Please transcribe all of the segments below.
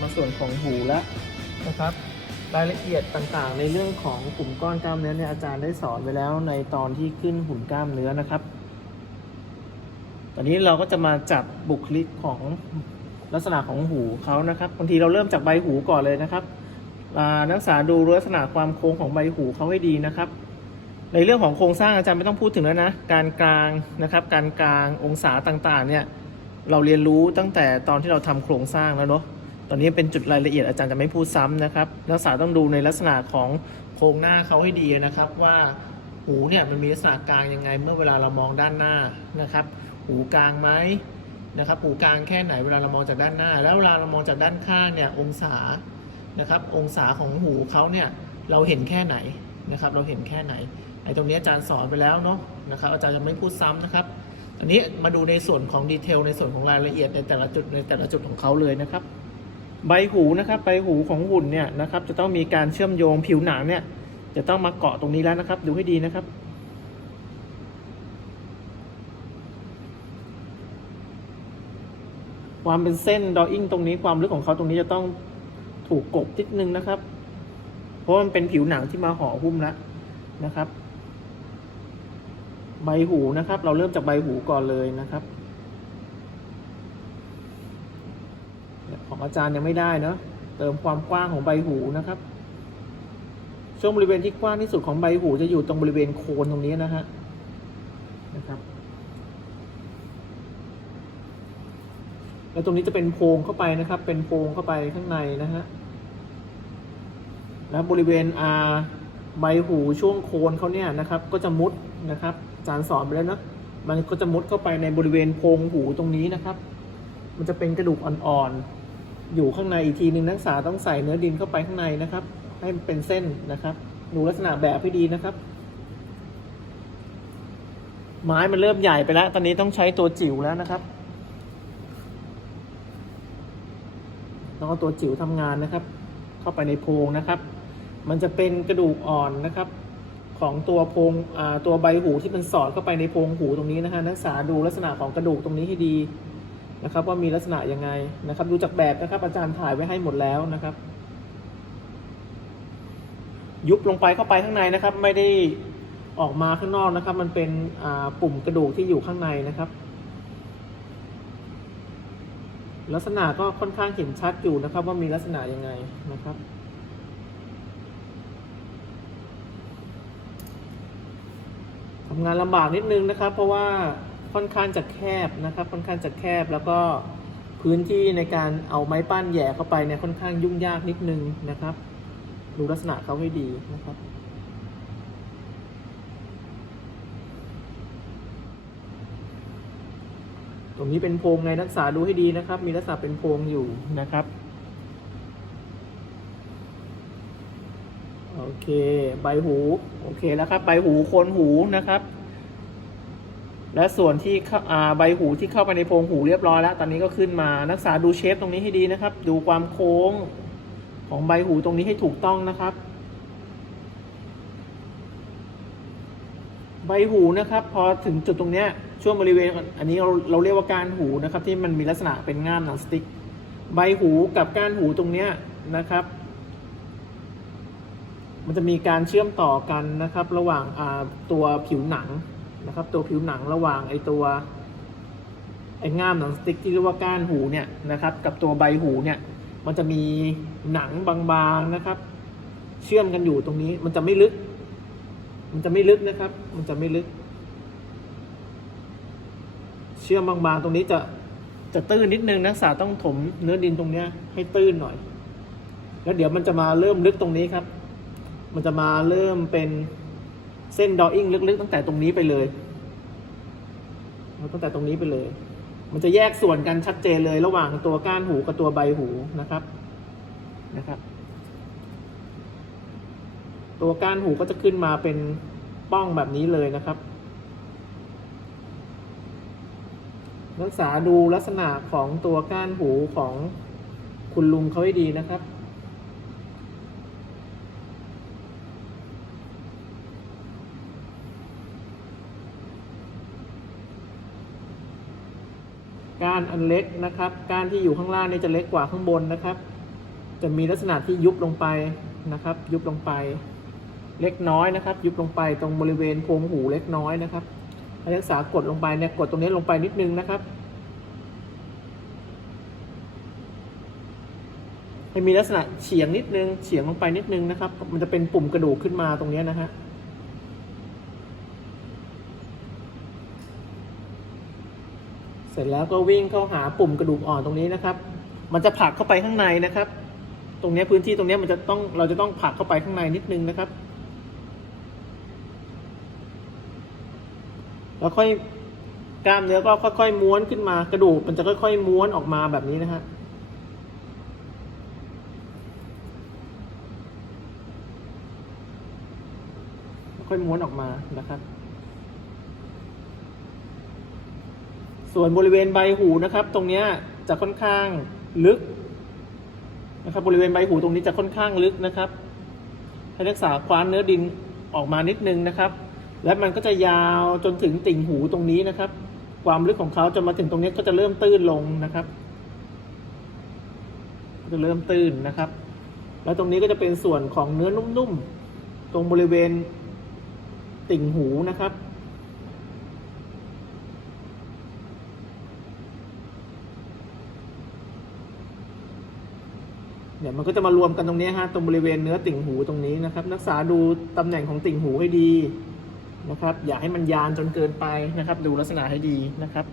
มาส่วนของหูแล้วนะครับ รายละเอียดต่างๆ ในเรื่องของกลุ่มก้อนกล้ามเนื้อเนี่ยอาจารย์ได้สอนไปแล้วในตอนที่ขึ้นหุ่นกล้ามเนื้อนะครับ ตอนนี้เราก็จะมาจับบุคลิกของลักษณะของหูเขานะครับบางทีเราเริ่มจากใบหูก่อนเลยนะครับนักศึกษาดูลักษณะความโค้งของใบหูเขาให้ดีนะครับ ในเรื่องของโครงสร้างอาจารย์ไม่ต้องพูดถึงแล้วนะ การกลางนะครับ การกลางองศาต่างๆ เนี่ยเราเรียนรู้ตั้งแต่ตอนที่เราทำโครงสร้างแล้วเนาะ ตอนนี้เป็นจุดรายละเอียดอาจารย์จะไม่พูดซ้ำนะครับนักศึกษาต้องดูในลักษณะของโครงหน้าเขาให้ดีนะครับว่าหูเนี่ยมันมีลักษณะกลางยังไง เมื่อเวลาเรามองด้านหน้านะครับ หูกลางไหมนะครับหูกลางแค่ไหนเวลาเรามองจากด้านหน้า แล้วเวลาเรามองจากด้านข้างเนี่ยองศานะครับ องศาของหูเขาเนี่ยเราเห็นแค่ไหนนะครับ เราเห็นแค่ไหนไอ้ตรงนี้อาจารย์สอนไปแล้วเนาะนะครับอาจารย์จะไม่พูดซ้ำนะครับอันนี้มาดูในส่วนของดีเทลในส่วนของรายละเอียดในแต่ละจุดในแต่ละจุดของเขาเลยนะครับ ใบหูนะครับใบหูของหุ่นเนี่ยนะครับ จะต้องมีการเชื่อมโยงผิวหนังเนี่ย จะต้องมาเกาะตรงนี้แล้วนะครับ ดูให้ดีนะครับ ความเป็นเส้นดออิ่งตรงนี้ความลึกของเขาตรงนี้จะต้องถูกกบนิดนึงนะครับ เพราะมันเป็นผิวหนังที่มาห่อหุ้มแล้วนะครับ ใบหูนะครับ เราเริ่มจากใบหูก่อนเลยนะครับ ของอาจารย์ยังไม่ได้เนาะเติมความกว้างของใบหูนะครับ ช่วงบริเวณที่กว้างที่สุดของใบหูจะอยู่ตรงบริเวณโคนตรงนี้นะฮะนะครับแล้วตรงนี้จะเป็นโพรงเข้าไปนะครับ เป็นโพรงเข้าไปข้างในนะฮะแล้วบริเวณอาใบหูช่วงโคนเขาเนี่ยนะครับ ก็จะมุดนะครับอาจารย์สอนไปแล้วเนอะมันก็จะมุดเข้าไปในบริเวณโพรงหูตรงนี้นะครับ มันจะเป็นกระดูกอ่อนๆ อยู่ข้างในอีกทีหนึ่งนักศึกษาต้องใส่เนื้อดินเข้าไปข้างในนะครับ ให้มันเป็นเส้นนะครับ ดูลักษณะแบบให้ดีนะครับ ไม้มันเริ่มใหญ่ไปแล้ว ตอนนี้ต้องใช้ตัวจิ๋วแล้วนะครับต้องเอาตัวจิ๋วทำงานนะครับ เข้าไปในโพรงนะครับ มันจะเป็นกระดูกอ่อนนะครับ ของตัวโพรงตัวใบหูที่มันสอดเข้าไปในโพรงหูตรงนี้นะฮะนักศึกษาดูลักษณะของกระดูกตรงนี้ให้ดี นะครับ ว่ามีลักษณะยังไงนะครับ ดูจากแบบนะครับ อาจารย์ถ่ายไว้ให้หมดแล้วนะครับ ยุบลงไปเข้าไปข้างในนะครับ ไม่ได้ออกมาข้างนอกนะครับ มันเป็นอ่าปุ่มกระดูกที่อยู่ข้างในนะครับ ลักษณะก็ค่อนข้างเห็นชัดอยู่นะครับ ว่ามีลักษณะยังไงนะครับทำงานลำบากนิดนึงนะครับ เพราะว่า ค่อนข้างจะแคบนะครับ ค่อนข้างจะแคบแล้วก็พื้นที่ในการเอาไม้ปั้นแหย่เข้าไปเนี่ยค่อนข้างยุ่งยากนิดนึงนะครับ ดูลักษณะเขาให้ดีนะครับ ตรงนี้เป็นโพรงไงนักศึกษาดูให้ดีนะครับ มีลักษณะเป็นโพรงอยู่นะครับโอเค ใบหู โอเคแล้วครับ ใบหูโคนหูนะครับ และส่วนที่ใบหูที่เข้าไปในโพรงหูเรียบร้อยแล้ว ตอนนี้ก็ขึ้นมานักษาดูเชฟตรงนี้ให้ดีนะครับ ดูความโค้งของใบหูตรงนี้ให้ถูกต้องนะครับ ใบหูนะครับ พอถึงจุดตรงเนี้ยช่วงบริเวณอันนี้เราเราเรียกว่าก้านหูนะครับ ที่มันมีลักษณะเป็นง่ามหนังสติ๊ก ใบหูกับก้านหูตรงเนี้ยนะครับ มันจะมีการเชื่อมต่อกันนะครับ ระหว่างตัวผิวหนัง นะครับ ตัวผิวหนังระหว่างไอตัวไอ้ง่ามหนังสติ๊กที่เรียกว่าก้านหูเนี่ยนะครับ กับตัวใบหูเนี่ยมันจะมีหนังบางๆนะครับ เชื่อมกันอยู่ตรงนี้ มันจะไม่ลึก มันจะไม่ลึกนะครับ มันจะไม่ลึก เชื่อมบางๆ ตรงนี้จะจะตื้นนิดนึงนักศึกษาต้องถมเนื้อดินตรงเนี้ยให้ตื้นหน่อย แล้วเดี๋ยวมันจะมาเริ่มลึกตรงนี้ครับ มันจะมาเริ่มเป็น เส้นดออิ่งลึกๆ ตั้งแต่ตรงนี้ไปเลยตั้งแต่ตรงนี้ไปเลย มันจะแยกส่วนกันชัดเจนเลยระหว่างตัวก้านหูกับตัวใบหูนะครับนะครับ ตัวก้านหูก็จะขึ้นมาเป็นป้องแบบนี้เลยนะครับนักศึกษาดูลักษณะของตัวก้านหูของคุณลุงเขาให้ดีนะครับ ก้านอันเล็กนะครับ ก้านที่อยู่ข้างล่างนี่จะเล็กกว่าข้างบนนะครับ จะมีลักษณะที่ยุบลงไปนะครับ ยุบลงไป เล็กน้อยนะครับ ยุบลงไปตรงบริเวณโพรงหูเล็กน้อยนะครับนักศึกษากดลงไปเนี่ยกดตรงนี้ลงไปนิดนึงนะครับ ให้มีลักษณะเฉียงนิดนึงเฉียงลงไปนิดนึงนะครับ มันจะเป็นปุ่มกระดูกขึ้นมาตรงนี้นะฮะ เส ร็จแล้วก็วิ่งเข้าหาปุ่มกระดูกอ่อนตรงนี้นะครับ มันจะผลักเข้าไปข้างในนะครับ ตรงนี้พื้นที่ตรงนี้มันจะต้องเราจะต้องผลักเข้าไปข้างในนิดนึงนะครับ แล้วค่อยกล้ามเนื้อก็ค่อยๆม้วนขึ้นมากระดูกมันจะค่อยๆม้วนออกมาแบบนี้นะฮะค่อยม้วนออกมานะครับ ส่วนบริเวณใบหูนะครับ ตรงเนี้ยจะค่อนข้างลึกนะครับ บริเวณใบหูตรงนี้จะค่อนข้างลึกนะครับ ให้รักษาคว้านเนื้อดินออกมานิดนึงนะครับ และมันก็จะยาวจนถึงติ่งหูตรงนี้นะครับ ความลึกของเขาจนมาถึงตรงนี้ก็จะเริ่มตื้นลงนะครับจะเริ่มตื้นนะครับ แล้วตรงนี้ก็จะเป็นส่วนของเนื้อนุ่มๆ ตรงบริเวณติ่งหูนะครับ เนี่ยมันก็จะมารวมกันตรงนี้ฮะตรงบริเวณเนื้อติ่งหูตรงนี้นะครับรักษาดูตำแหน่งของติ่งหูให้ดีนะครับ อย่าให้มันยานจนเกินไปนะครับ ดูลักษณะให้ดีนะครับ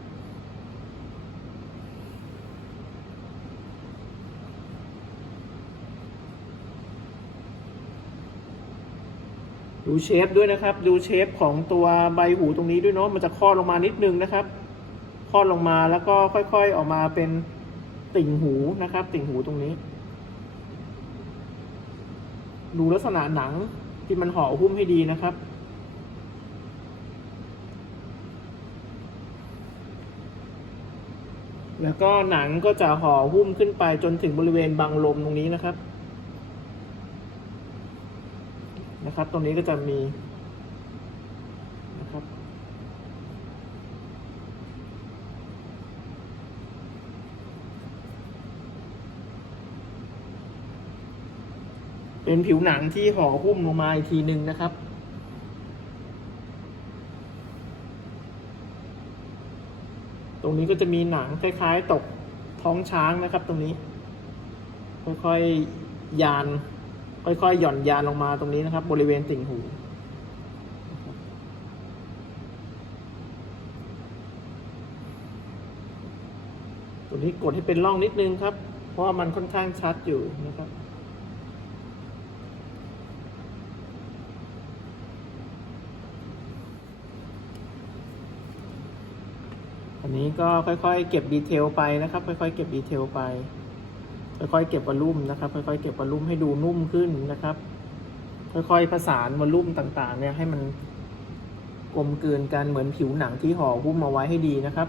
ดูเชฟด้วยนะครับ ดูเชฟของตัวใบหูตรงนี้ด้วยเนาะมันจะคลอดลงมานิดนึงนะครับคลอดลงมาแล้วก็ค่อยๆออกมาเป็นติ่งหูนะครับ ติ่งหูตรงนี้ ดูลักษณะหนังที่มันห่อหุ้มให้ดีนะครับ แล้วก็หนังก็จะห่อหุ้มขึ้นไปจนถึงบริเวณบังลมตรงนี้นะครับ นะครับ ตรงนี้ก็จะมีนะครับ เป็นผิวหนังที่ห่อหุ้มลงมาอีกทีหนึ่งนะครับ ตรงนี้ก็จะมีหนังคล้ายๆ ตกท้องช้างนะครับ ตรงนี้ ค่อยๆยาน ค่อยๆหย่อนยานลงมาตรงนี้นะครับ บริเวณติ่งหูตัวนี้กดให้เป็นร่องนิดนึงครับ เพราะว่ามันค่อนข้างชัดอยู่นะครับ อันนี้ก็ค่อยๆ เก็บดีเทลไปนะครับ ค่อยๆ เก็บดีเทลไป ค่อยๆ เก็บวอลลุ่มนะครับ ค่อยๆ เก็บวอลลุ่มให้ดูนุ่มขึ้นนะครับ ค่อยๆผสานวอลลุ่มต่างๆ เนี่ยให้มันกลมกลืนกันเหมือนผิวหนังที่ห่อหุ้มมาไว้ให้ดีนะครับ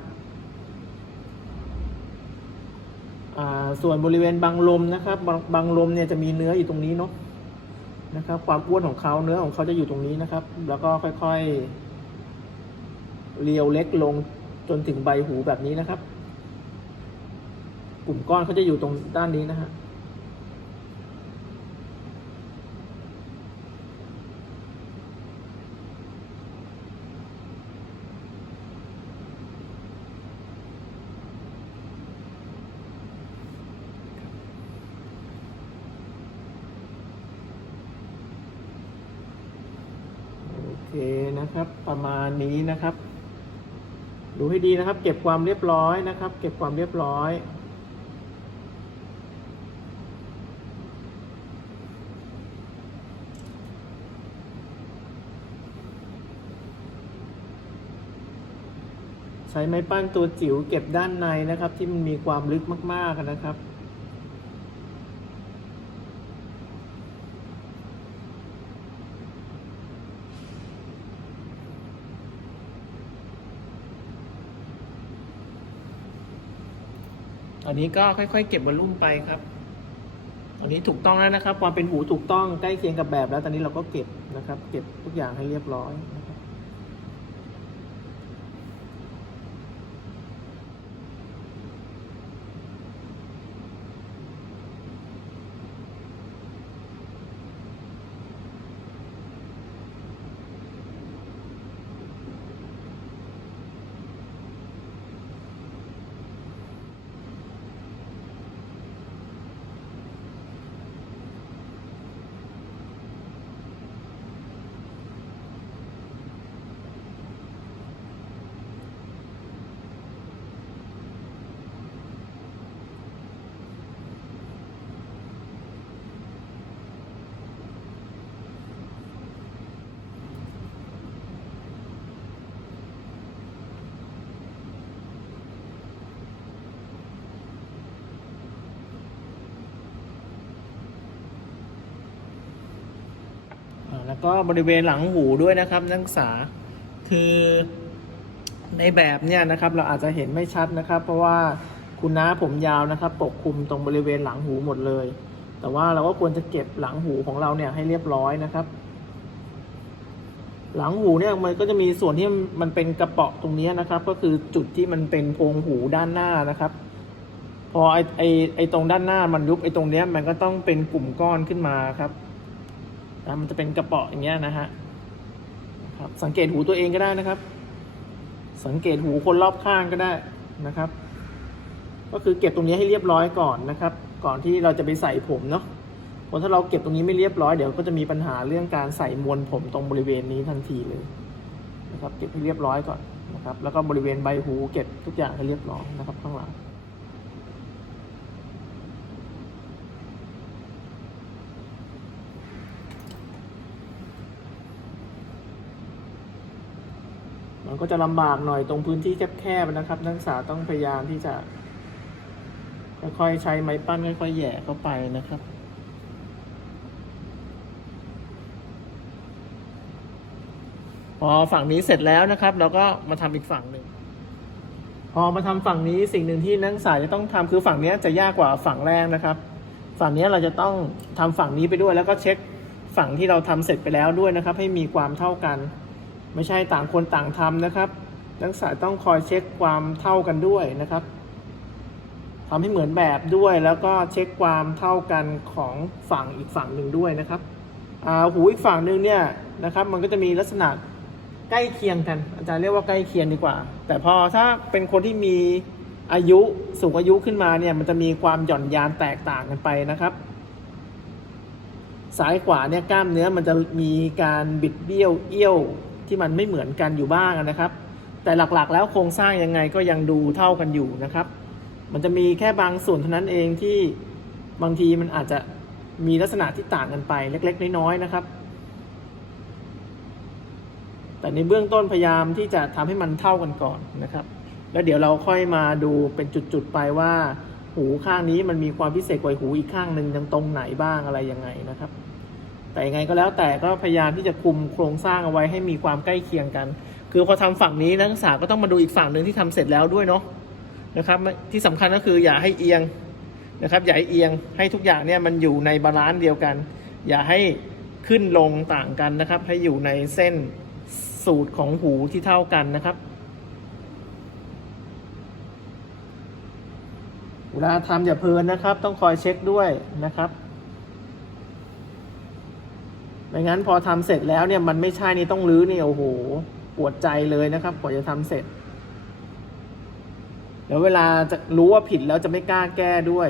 ส่วนบริเวณบังลมนะครับบางบังลมเนี่ยจะมีเนื้ออยู่ตรงนี้เนาะนะครับ ความอ้วนของเขาเนื้อของเขาจะอยู่ตรงนี้นะครับ แล้วก็ค่อยๆเรียวเล็กลง จนถึงใบหูแบบนี้นะครับ กลุ่มก้อนเขาจะอยู่ตรงด้านนี้นะฮะโอเคนะครับประมาณนี้นะครับ ดูให้ดีนะครับ เก็บความเรียบร้อยนะครับ เก็บความเรียบร้อยใช้ไม้ปั้นตัวจิ๋วเก็บด้านในนะครับ ที่มันมีความลึกมากๆนะครับ อันนี้ก็ค่อยๆ เก็บวอลลุ่มไปครับอันนี้ถูกต้องแล้วนะครับความเป็นหูถูกต้องใกล้เคียงกับแบบแล้ว ตอนนี้เราก็เก็บนะครับ เก็บทุกอย่างให้เรียบร้อย แล้วก็บริเวณหลังหูด้วยนะครับนักศึกษาคือในแบบเนี่ยนะครับ เราอาจจะเห็นไม่ชัดนะครับ เพราะว่าคุณน้าผมยาวนะครับ ปกคลุมตรงบริเวณหลังหูหมดเลย แต่ว่าเราก็ควรจะเก็บหลังหูของเราเนี่ยให้เรียบร้อยนะครับ หลังหูเนี่ยมันก็จะมีส่วนที่มันเป็นกระเปาะตรงนี้นะครับ ก็คือจุดที่มันเป็นโพรงหูด้านหน้านะครับ พอไอไอไอตรงด้านหน้ามันยุบไอตรงเนี้ยมันก็ต้องเป็นกลุ่มก้อนขึ้นมาครับ นะมันจะเป็นกระเปาะอย่างเงี้ยนะฮะครับสังเกตหูตัวเองก็ได้นะครับ สังเกตหูคนรอบข้างก็ได้นะครับ ก็คือเก็บตรงนี้ให้เรียบร้อยก่อนนะครับ ก่อนที่เราจะไปใส่ผมเนาะเพราะถ้าเราเก็บตรงนี้ไม่เรียบร้อยเดี๋ยวก็จะมีปัญหาเรื่องการใส่มวลผมตรงบริเวณนี้ทันทีเลยนะครับ เก็บให้เรียบร้อยก่อนนะครับ แล้วก็บริเวณใบหูเก็บทุกอย่างให้เรียบร้อยนะครับ ข้างหลัง มันก็จะลำบากหน่อยตรงพื้นที่แคบๆนะครับ นักศึกษาต้องพยายามที่จะ ค่อยๆใช้ไม้ปั้นค่อยๆแหย่เข้าไปนะครับพอฝั่งนี้เสร็จแล้วนะครับ เราก็มาทำอีกฝั่งหนึ่งพอมาทำฝั่งนี้สิ่งหนึ่งที่นักศึกษาจะต้องทำคือฝั่งนี้จะยากกว่าฝั่งแรกนะครับ ฝั่งนี้เราจะต้องทำฝั่งนี้ไปด้วย แล้วก็เช็คฝั่งที่เราทำเสร็จไปแล้วด้วยนะครับ ให้มีความเท่ากัน ไม่ใช่ต่างคนต่างทำนะครับ นักศึกษาต้องคอยเช็คความเท่ากันด้วยนะครับทำให้เหมือนแบบด้วยแล้วก็เช็คความเท่ากันของฝั่งอีกฝั่งหนึ่งด้วยนะครับอ่าหูอีกฝั่งหนึ่งเนี่ยนะครับ มันก็จะมีลักษณะใกล้เคียงกัน อาจารย์เรียกว่าใกล้เคียงดีกว่า แต่พอถ้าเป็นคนที่มีอายุสูงอายุขึ้นมาเนี่ยมันจะมีความหย่อนยานแตกต่างกันไปนะครับซ้ายขวาเนี่ยกล้ามเนื้อมันจะมีการบิดเบี้ยวเอี้ยว ที่มันไม่เหมือนกันอยู่บ้างนะครับ แต่หลักๆ แล้วโครงสร้างยังไงก็ยังดูเท่ากันอยู่นะครับ มันจะมีแค่บางส่วนเท่านั้นเองที่บางทีมันอาจจะมีลักษณะที่ต่างกันไปเล็ก ๆ น้อยๆนะครับ แต่ในเบื้องต้นพยายามที่จะทำให้มันเท่ากันก่อนนะครับ แล้วเดี๋ยวเราค่อยมาดูเป็นจุดๆไปว่า หูข้างนี้มันมีความพิเศษกว่าหูอีกข้างหนึ่งยังตรงไหนบ้างอะไรยังไงนะครับ แต่ยังไงก็แล้วแต่ก็พยายามที่จะคุมโครงสร้างเอาไว้ให้มีความใกล้เคียงกัน คือพอทำฝั่งนี้นักศึกษาก็ต้องมาดูอีกฝั่งหนึ่งที่ทำเสร็จแล้วด้วยเนาะนะครับที่สำคัญก็คืออย่าให้เอียงนะครับอย่าให้เอียงให้ทุกอย่างเนี่ยมันอยู่ในบาลานซ์เดียวกัน อย่าให้ขึ้นลงต่างกันนะครับ ให้อยู่ในเส้นสูตรของหูที่เท่ากันนะครับเวลาทำอย่าเพลินนะครับ ต้องคอยเช็คด้วยนะครับ ไม่งั้นพอทำเสร็จแล้วเนี่ยมันไม่ใช่นี่ต้องรื้อนี่โอ้โหปวดใจเลยนะครับกว่าจะทำเสร็จแล้วเวลาจะรู้ว่าผิดแล้วจะไม่กล้าแก้ด้วย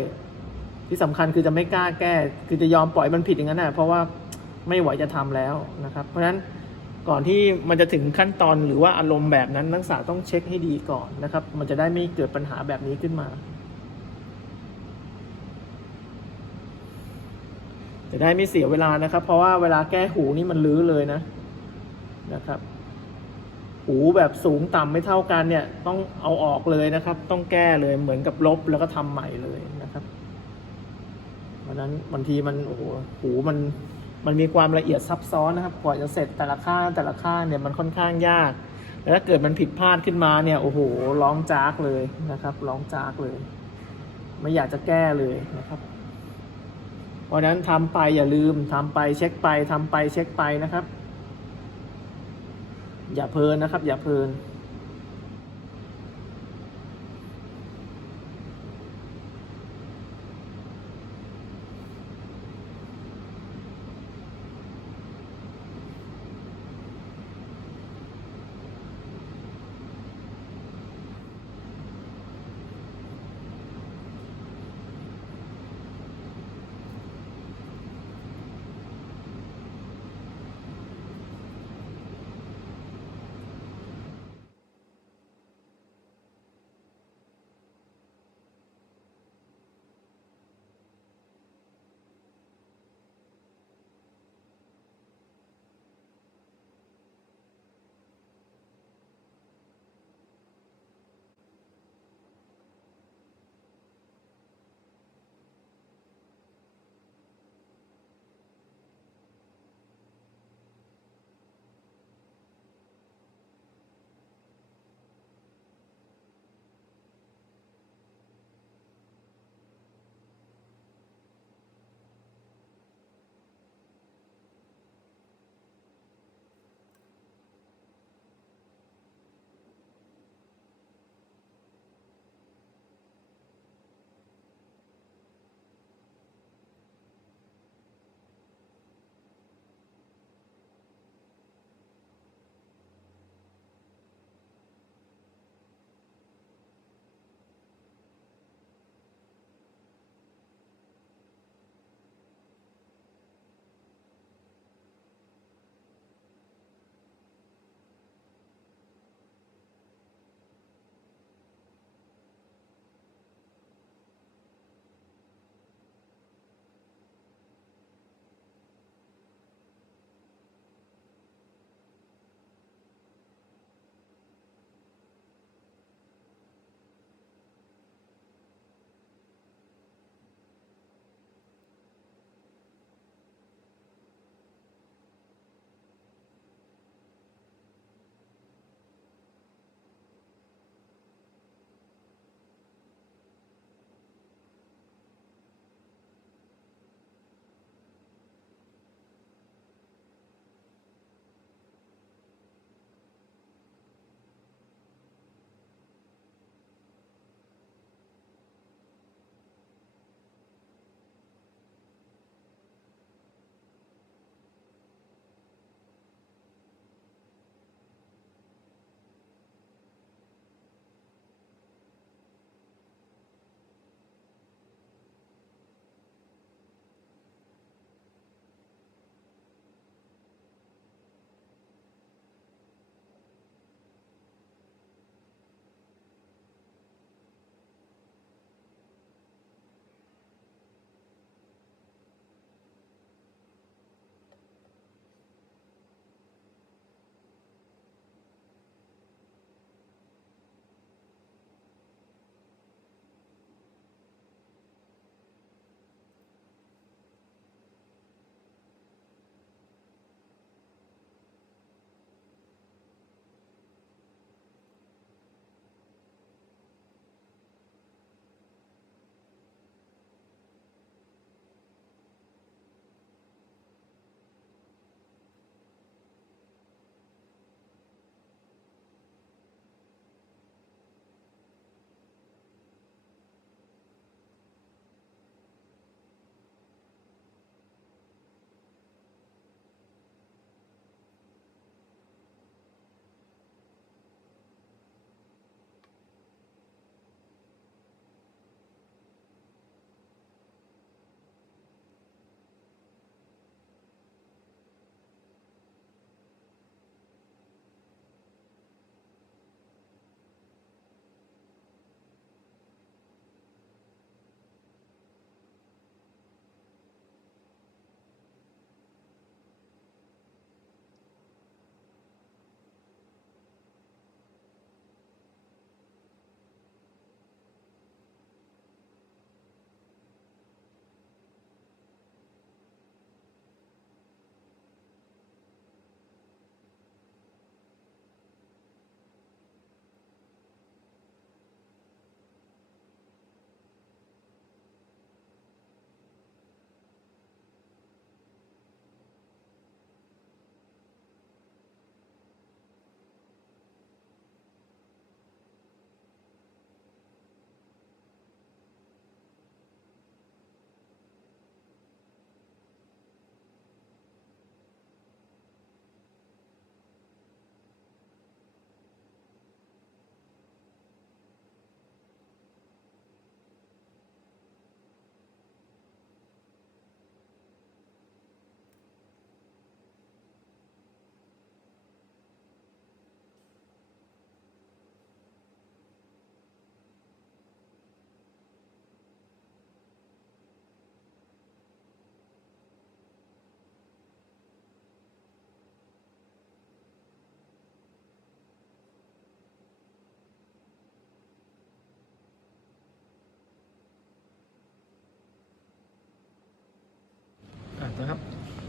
ที่สำคัญคือจะไม่กล้าแก้ คือจะยอมปล่อยมันผิดอย่างนั้นนะเพราะว่าไม่ไหวจะทำแล้วนะครับ เพราะฉะนั้นก่อนที่มันจะถึงขั้นตอนหรือว่าอารมณ์แบบนั้นนักศึกษาต้องเช็คให้ดีก่อนนะครับ มันจะได้ไม่เกิดปัญหาแบบนี้ขึ้นมา จะได้ไม่เสียเวลานะครับ เพราะว่าเวลาแก้หูนี่มันลื้อเลยนะนะครับ หูแบบสูงต่ำไม่เท่ากันเนี่ย ต้องเอาออกเลยนะครับ ต้องแก้เลยเหมือนกับลบแล้วก็ทำใหม่เลยนะครับเพราะฉะนั้นบางทีมันโอ้โหหูมันมันมีความละเอียดซับซ้อนนะครับกว่าจะเสร็จแต่ละข้างแต่ละข้างเนี่ยมันค่อนข้างยาก แล้วถ้าเกิดมันผิดพลาดขึ้นมาเนี่ยโอ้โหร้องจากเลยนะครับ ร้องจากเลย ไม่อยากจะแก้เลยนะครับ เพราะนั้นทำไปอย่าลืมทำไปเช็คไปทำไปเช็คไปนะครับ อย่าเพลินนะครับ อย่าเพลิน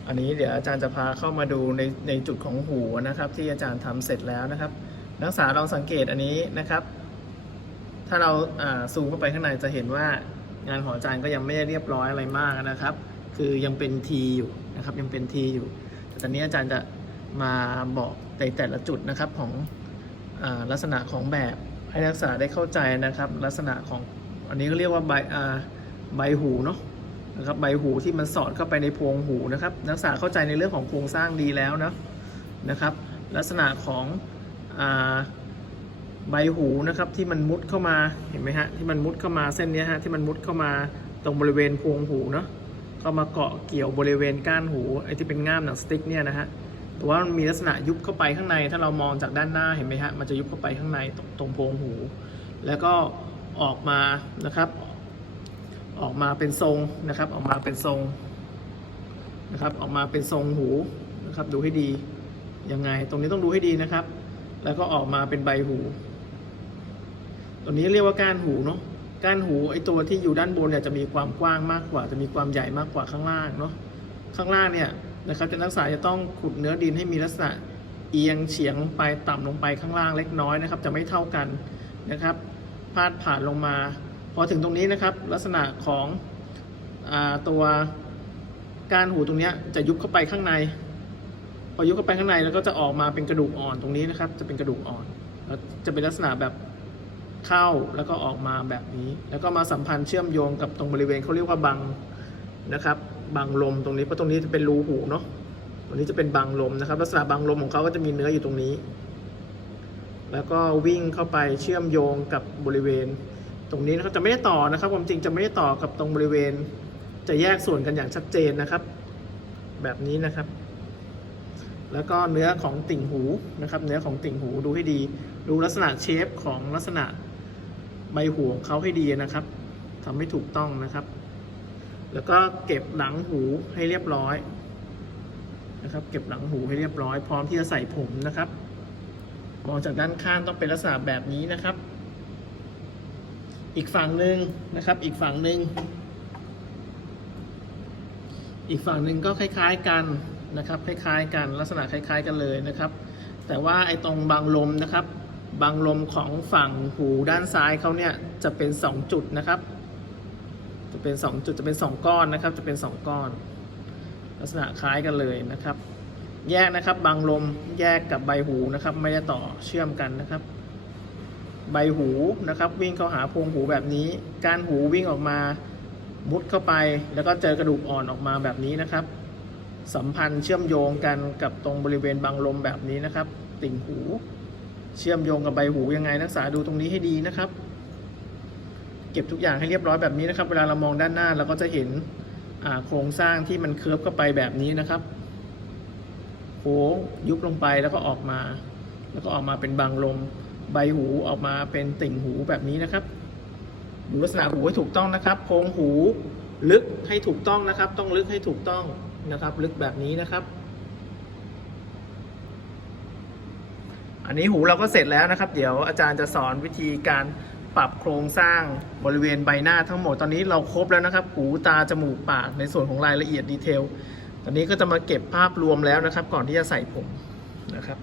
อันนี้เดี๋ยวอาจารย์จะพาเข้ามาดูในในจุดของหูนะครับ ที่อาจารย์ทำเสร็จแล้วนะครับ นักศึกษาลองสังเกตอันนี้นะครับ ถ้าเราซูมเข้าไปข้างในจะเห็นว่างานของอาจารย์ก็ยังไม่ได้เรียบร้อยอะไรมากนะครับ คือยังเป็นทีอยู่นะครับยังเป็นทีอยู่ แต่ตอนนี้อาจารย์จะมาบอกในแต่ละจุดนะครับของอลักษณะของแบบให้นักศึกษาได้เข้าใจนะครับ ลักษณะของอันนี้ก็เรียกว่าใบอ่าใบหูเนาะ นะครับใบหูที่มันสอดเข้าไปในโพรงหูนะครับ นักศึกษาเข้าใจในเรื่องของโครงสร้างดีแล้วนะนะครับ ลักษณะของอใบหูนะครับที่มันมุดเข้ามาเห็นไหมฮะที่มันมุดเข้ามาเส้นนี้ฮะที่มันมุดเข้ามาตรงบริเวณโพรงหูเนาะเข้ามาเกาะเกี่ยวบริเวณก้านหูไอ้ที่เป็นง่ามหนังสติ๊กเนี่ยนะฮะแต่ว่ามันมีลักษณะยุบเข้าไปข้างใน ถ้าเรามองจากด้านหน้าเห็นไหมฮะมันจะยุบเข้าไปข้างในตรงโพรงหู แล้วก็ออกมานะครับ ออกมาเป็นทรงนะครับ ออกมาเป็นทรงนะครับ ออกมาเป็นทรงหูนะครับ ดูให้ดียังไง ตรงนี้ต้องดูให้ดีนะครับ แล้วก็ออกมาเป็นใบหูตัวนี้เรียกว่าก้านหูเนาะก้านหูไอตัวที่อยู่ด้านบนเนี่ยจะมีความกว้างมากกว่า จะมีความใหญ่มากกว่าข้างล่างเนาะข้างล่างเนี่ยนะครับจะนักศึกษาจะต้องขุดเนื้อดินให้มีลักษณะเอียงเฉียงลงไปต่ำลงไปข้างล่างเล็กน้อยนะครับ จะไม่เท่ากันนะครับพาดผ่านลงมา พอถึงตรงนี้นะครับ ลักษณะของอตัวก้านหูตรงนี้จะยุบเข้าไปข้างใน พอยุบเข้าไปข้างในแล้วก็จะออกมาเป็นกระดูกอ่อนตรงนี้นะครับ จะเป็นกระดูกอ่อนแล้วจะเป็นลักษณะแบบเข้าแล้วก็ออกมาแบบนี้ แล้วก็มาสัมพันธ์เชื่อมโยงกับตรงบริเวณเขาเรียกว่าบังนะครับบังลมตรงนี้เพราะตรงนี้จะเป็นรูหูเนาะตรงนี้จะเป็นบังลมนะครับ ลักษณะบังลมของเขาก็จะมีเนื้ออยู่ตรงนี้ แล้วก็วิ่งเข้าไปเชื่อมโยงกับบริเวณ ตรงนี้นะครับจะไม่ได้ต่อนะครับความจริงจะไม่ได้ต่อกับตรงบริเวณ จะแยกส่วนกันอย่างชัดเจนนะครับ แบบนี้นะครับ แล้วก็เนื้อของติ่งหูนะครับ เนื้อของติ่งหูดูให้ดี ดูลักษณะเชฟของลักษณะใบหูของเขาให้ดีนะครับทำให้ถูกต้องนะครับ แล้วก็เก็บหลังหูให้เรียบร้อยนะครับ เก็บหลังหูให้เรียบร้อย พร้อมที่จะใส่ผมนะครับ มองจากด้านข้างต้องเป็นลักษณะแบบนี้นะครับ อีกฝั่งหนึ่งนะครับ อีกฝั่งหนึ่งอีกฝั่งหนึ่งก็คล้าย ๆกันนะครับ คล้ายๆ กันลักษณะคล้าย ๆ กันเลยนะครับ แต่ว่าไอ้ตรงบางลมนะครับ บางลมของฝั่งหูด้านซ้ายเขาเนี่ยจะเป็น 2 จุดนะครับ จะเป็น 2 จุดจะเป็น 2 ก้อนนะครับ จะเป็น 2 ก้อน ลักษณะคล้ายกันเลยนะครับ แยกนะครับบางลมแยกกับใบหูนะครับ ไม่ได้ต่อเชื่อมกันนะครับ ใบหูนะครับ วิ่งเข้าหาโพรงหูแบบนี้ กานหูวิ่งออกมามุดเข้าไป แล้วก็เจอกระดูกอ่อนออกมาแบบนี้นะครับ สัมพันธ์เชื่อมโยงกันกับตรงบริเวณบางลมแบบนี้นะครับ ติ่งหู เชื่อมโยงกับใบหูยังไงนักศึกษาดูตรงนี้ให้ดีนะครับ เก็บทุกอย่างให้เรียบร้อยแบบนี้นะครับ เวลาเรามองด้านหน้าเราก็จะเห็นโครงสร้างที่มันเคิร์ฟเข้าไปแบบนี้นะครับโค้งยุบลงไปแล้วก็ออกมา แล้วก็ออกมาเป็นบางลม ใบหูออกมาเป็นติ่งหูแบบนี้นะครับดูลักษณะหูให้ถูกต้องนะครับโพรงหูลึกให้ถูกต้องนะครับ ต้องลึกให้ถูกต้องนะครับ ลึกแบบนี้นะครับ อันนี้หูเราก็เสร็จแล้วนะครับ เดี๋ยวอาจารย์จะสอนวิธีการปรับโครงสร้างบริเวณใบหน้าทั้งหมดตอนนี้เราครบแล้วนะครับ หูตาจมูกปากในส่วนของรายละเอียดดีเทลตอนนี้ก็จะมาเก็บภาพรวมแล้วนะครับ ก่อนที่จะใส่ผมนะครับ